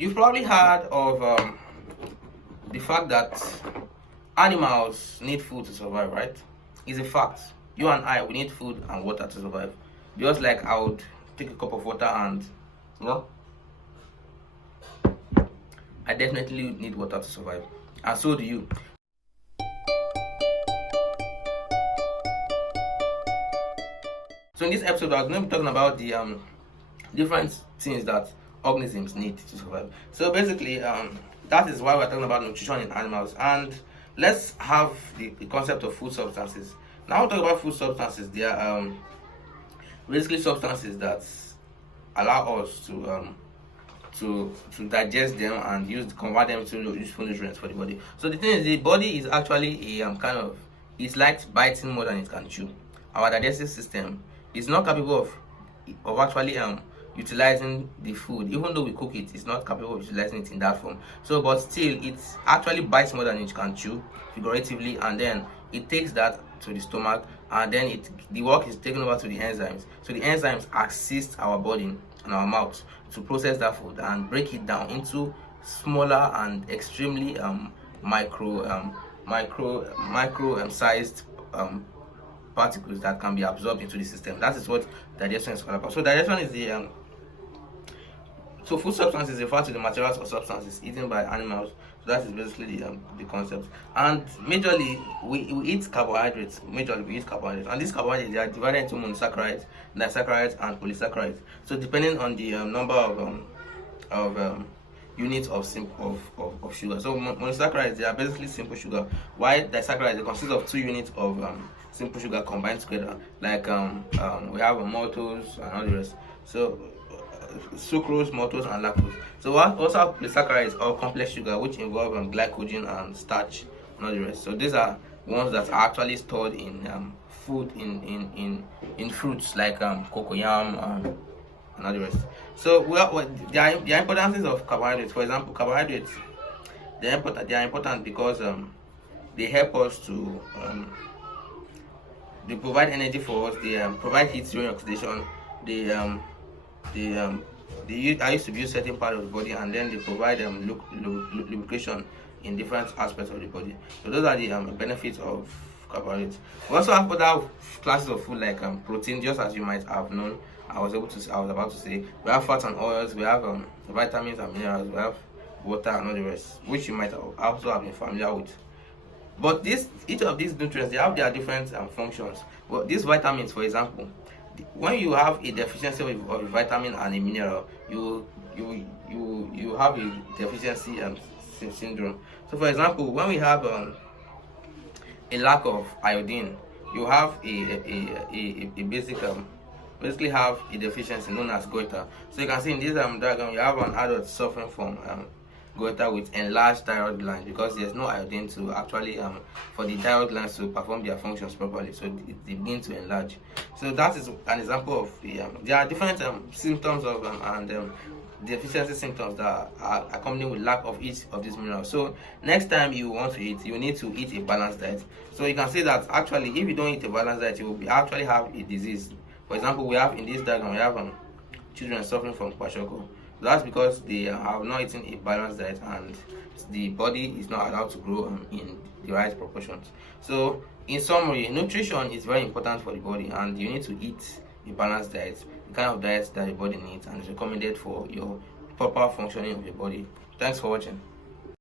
You've probably heard of the fact that animals need food to survive, right? It's a fact. You and I, we need food and water to survive. Just like I would take a cup of water and, you know, I definitely need water to survive. And so do you. So in this episode, I'm going to be talking about the different things that organisms need to survive. So basically, that is why we're talking about nutrition in animals. And let's have the concept of food substances. Now we'll talk about food substances. They are basically substances that allow us to digest them and convert them to useful nutrients for the body. So the thing is, the body is actually a kind of, it's like biting more than it can chew. Our digestive system is not capable of actually utilizing the food. Even though we cook it, it's not capable of utilizing it in that form. So but still, it actually bites more than it can chew, figuratively, and then it takes that to the stomach, and then the work is taken over to the enzymes. So the enzymes assist our body and our mouth to process that food and break it down into smaller and extremely micro sized particles that can be absorbed into the system. That is what digestion is all about. So digestion is the so food substances refer to the materials or substances eaten by animals. So that is basically the concept. And majorly we eat carbohydrates. Majorly we eat carbohydrates, and these carbohydrates, they are divided into monosaccharides, disaccharides, and polysaccharides. So depending on the number of units of sugar. So monosaccharides, they are basically simple sugar, while disaccharides, they consist of 2 units of simple sugar combined together, like we have maltose and all the rest. So sucrose, maltose, and lactose. So we also have polysaccharides, or complex sugar, which involve glycogen and starch and all the rest. So these are ones that are actually stored in food, in fruits like cocoyam and all the rest. So the importances of carbohydrates. For example, carbohydrates, they are important because they help us to they provide energy for us. They provide heat during oxidation. I used to use certain part of the body, and then they provide lubrication in different aspects of the body. So those are the benefits of carbohydrates. We also have other classes of food like protein, just as you might have known. I was about to say we have fats and oils, we have vitamins and minerals, we have water and all the rest, which you might also have been familiar with. But each of these nutrients, they have their different functions. Well, these vitamins, for example, when you have a deficiency of a vitamin and a mineral, you have a deficiency syndrome. So for example, when we have a lack of iodine, you have a basically have a deficiency known as goiter. So you can see in this diagram, you have an adult suffering from goiter with enlarged thyroid glands, because there's no iodine to actually for the thyroid glands to perform their functions properly, so they begin to enlarge. So that is an example of there are different symptoms of deficiency symptoms that are accompanied with lack of each of these minerals. So next time you want to eat, you need to eat a balanced diet. So you can see that actually if you don't eat a balanced diet, you will actually have a disease. For example, we have in this diagram, we have children suffering from kwashiorkor. That's because they have not eaten a balanced diet, and the body is not allowed to grow in the right proportions. So in summary, nutrition is very important for the body, and you need to eat a balanced diet, the kind of diet that the body needs and is recommended for your proper functioning of your body. Thanks for watching.